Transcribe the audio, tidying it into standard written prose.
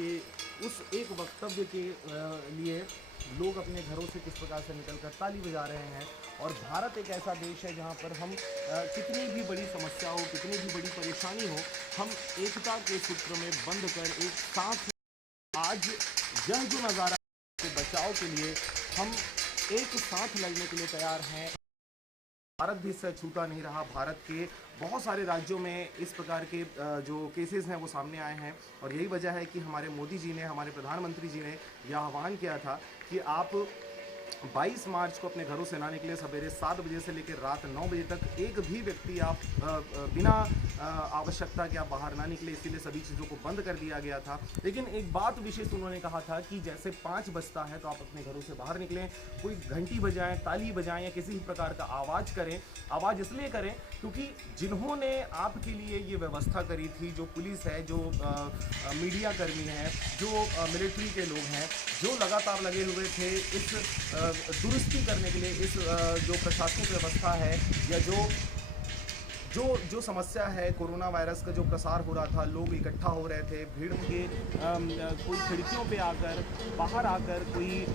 कि उस एक वक्तव्य के लिए लोग अपने घरों से किस प्रकार से निकलकर ताली बजा रहे हैं। और भारत एक ऐसा देश है जहां पर हम कितनी भी बड़ी समस्या हो, कितनी भी बड़ी परेशानी हो, हम एकता के सूत्र में बंध कर एक साथ आज यह जो नज़ारा के बचाव के लिए हम एक साथ लड़ने के लिए तैयार हैं। भारत भी इससे छूटा नहीं रहा। भारत के बहुत सारे राज्यों में इस प्रकार के जो केसेस हैं वो सामने आए हैं और यही वजह है कि हमारे मोदी जी ने, हमारे प्रधानमंत्री जी ने यह आह्वान किया था कि आप 22 मार्च को अपने घरों से ना निकले। सवेरे 7 बजे से लेकर रात 9 बजे तक एक भी व्यक्ति आप बिना आवश्यकता के आप बाहर ना निकले, इसीलिए सभी चीज़ों को बंद कर दिया गया था। लेकिन एक बात विशेष उन्होंने कहा था कि जैसे 5 बजता है तो आप अपने घरों से बाहर निकलें, कोई घंटी बजाएं, ताली बजाएं या किसी भी प्रकार का आवाज़ करें। आवाज़ इसलिए करें क्योंकि जिन्होंने आपके लिए ये व्यवस्था करी थी, जो पुलिस है, जो मीडिया कर्मी हैं, जो मिलिट्री के लोग हैं, जो लगातार लगे हुए थे इस दुरुस्ती करने के लिए, इस जो प्रशासनिक व्यवस्था है या जो समस्या है, कोरोना वायरस का जो प्रसार हो रहा था, लोग इकट्ठा हो रहे थे, भीड़ के कोई खिड़कियों पे आकर, बाहर आकर कोई